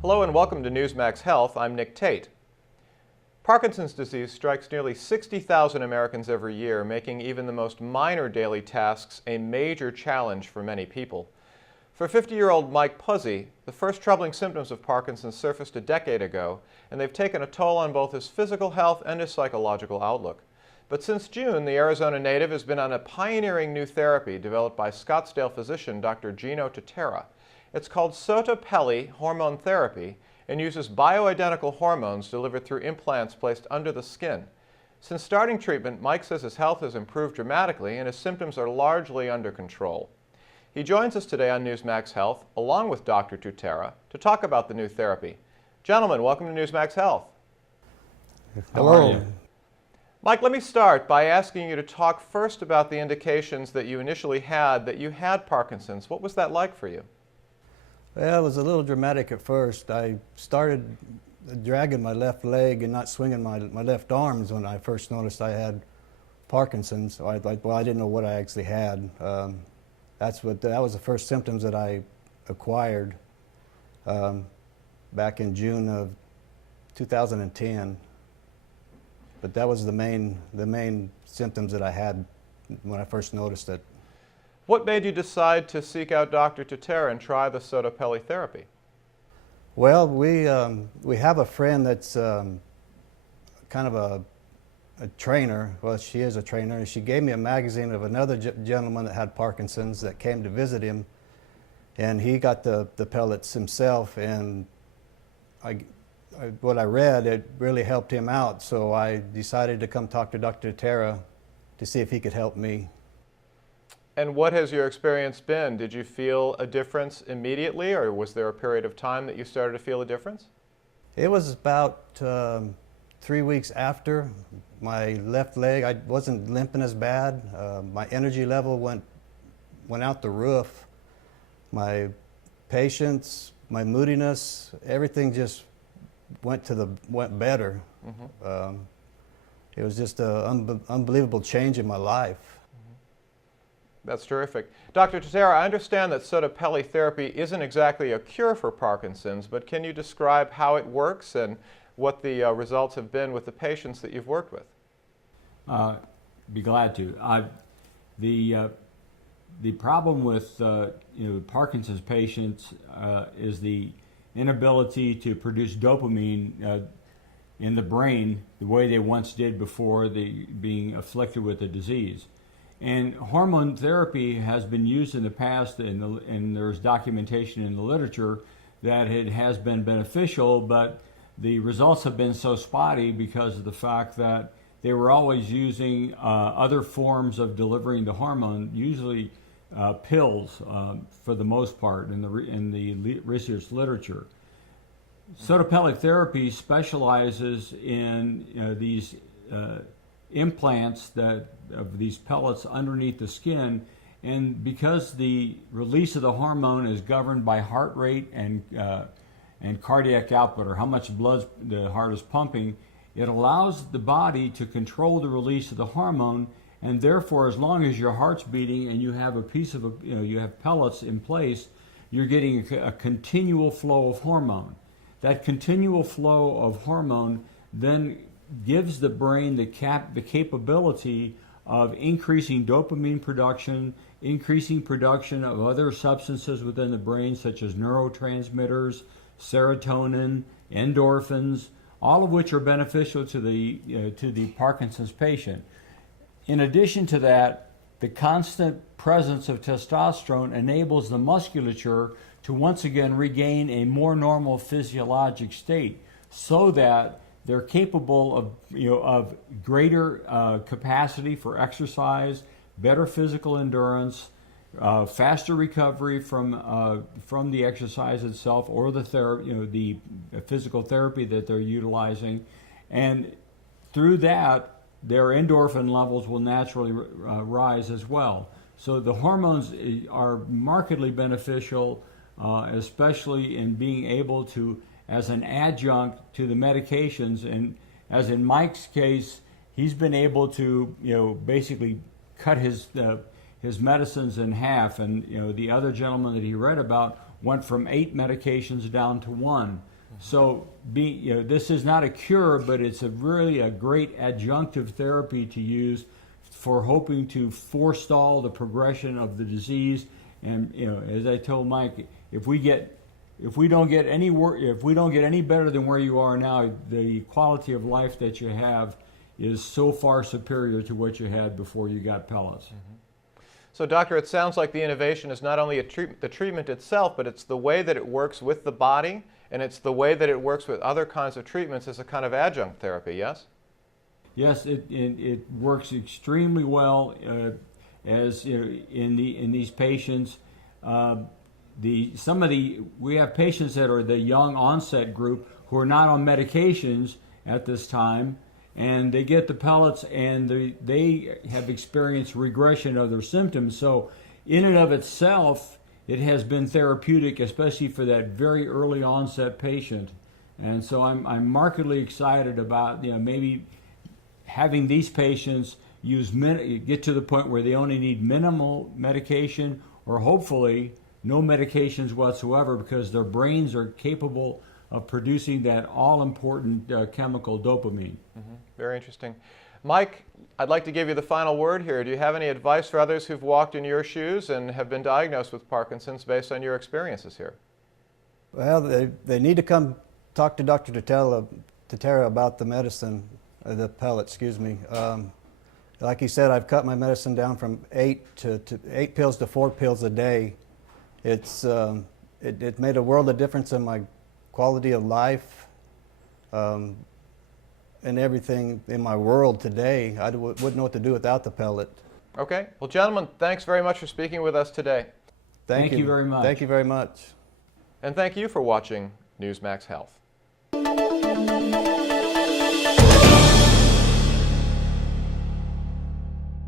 Hello and welcome to Newsmax Health. I'm Nick Tate. Parkinson's disease strikes nearly 60,000 Americans every year, making even the most minor daily tasks a major challenge for many people. For 50-year-old Mike Puzzi, the first troubling symptoms of Parkinson's surfaced a decade ago, and they've taken a toll on both his physical health and his psychological outlook. But since June, the Arizona native has been on a pioneering new therapy developed by Scottsdale physician Dr. Tutera. It's called Sotapelli hormone therapy and uses bioidentical hormones delivered through implants placed under the skin. Since starting treatment, Mike says his health has improved dramatically and his symptoms are largely under control. He joins us today on Newsmax Health, along with Dr. Tutera, to talk about the new therapy. Gentlemen, welcome to Newsmax Health. Hello. Mike, let me start by asking you to talk first about the indications that you initially had that you had Parkinson's. What was that like for you? Well, it was a little dramatic at first. I started dragging my left leg and not swinging my left arms when I first noticed I had Parkinson's. I didn't know what I actually had. That was the first symptoms that I acquired back in June of 2010. But that was the main symptoms that I had when I first noticed it. What made you decide to seek out Dr. Tutera and try the Sotapelli therapy? Well, we have a friend that's kind of a trainer. Well, she is a trainer, and she gave me a magazine of another gentleman that had Parkinson's that came to visit him, and he got the pellets himself, and what I read, it really helped him out, so I decided to come talk to Dr. Tutera to see if he could help me. And what has your experience been? Did you feel a difference immediately, or was there a period of time that you started to feel a difference? It was about 3 weeks after. My left leg, I wasn't limping as bad. My energy level went out the roof. My patience, my moodiness, everything just went better. Mm-hmm. It was just an unbelievable change in my life. That's terrific. Dr. Tutera, I understand that Sotapelli therapy isn't exactly a cure for Parkinson's, but can you describe how it works and what the results have been with the patients that you've worked with? Be glad to. The problem with Parkinson's patients is the inability to produce dopamine in the brain the way they once did before being afflicted with the disease. And hormone therapy has been used in the past, and there's documentation in the literature that it has been beneficial, but the results have been so spotty because of the fact that they were always using other forms of delivering the hormone, usually pills for the most part in the research literature. Sotapelli therapy specializes in these implants of these pellets underneath the skin, and because the release of the hormone is governed by heart rate and cardiac output, or how much blood the heart is pumping, it allows the body to control the release of the hormone, and therefore, as long as your heart's beating and you have you have pellets in place, you're getting a continual flow of hormone. That continual flow of hormone then gives the brain the capability of increasing dopamine production, increasing production of other substances within the brain, such as neurotransmitters, serotonin, endorphins, all of which are beneficial to the Parkinson's patient. In addition to that, the constant presence of testosterone enables the musculature to once again regain a more normal physiologic state, so that they're capable of greater capacity for exercise, better physical endurance, faster recovery from the exercise itself or the physical therapy that they're utilizing, and through that, their endorphin levels will naturally rise as well. So the hormones are markedly beneficial, especially in being able to, as an adjunct to the medications, and as in Mike's case, he's been able to, basically cut his medicines in half, and the other gentleman that he read about went from 8 medications down to 1. So this is not a cure, but it's really a great adjunctive therapy to use for hoping to forestall the progression of the disease. And as I told Mike, if we don't get any better than where you are now, the quality of life that you have is so far superior to what you had before you got pellets. Mm-hmm. So, doctor, it sounds like the innovation is not only the treatment itself, but it's the way that it works with the body, and it's the way that it works with other kinds of treatments as a kind of adjunct therapy, yes? Yes, it works extremely well as in these patients. We have patients that are the young onset group who are not on medications at this time, and they get the pellets and they have experienced regression of their symptoms. So in and of itself, it has been therapeutic, especially for that very early onset patient. And so I'm markedly excited about maybe having these patients get to the point where they only need minimal medication, or hopefully no medications whatsoever, because their brains are capable of producing that all-important chemical dopamine. Mm-hmm. Very interesting. Mike, I'd like to give you the final word here. Do you have any advice for others who've walked in your shoes and have been diagnosed with Parkinson's based on your experiences here? Well, they need to come talk to Dr. Tutera about the medicine, the pellet, excuse me. Like he said, I've cut my medicine down from 8 pills to 4 pills a day. It made a world of difference in my quality of life and everything in my world today. I wouldn't know what to do without the pellet. Okay. Well, gentlemen, thanks very much for speaking with us today. Thank you very much. Thank you very much. And thank you for watching Newsmax Health.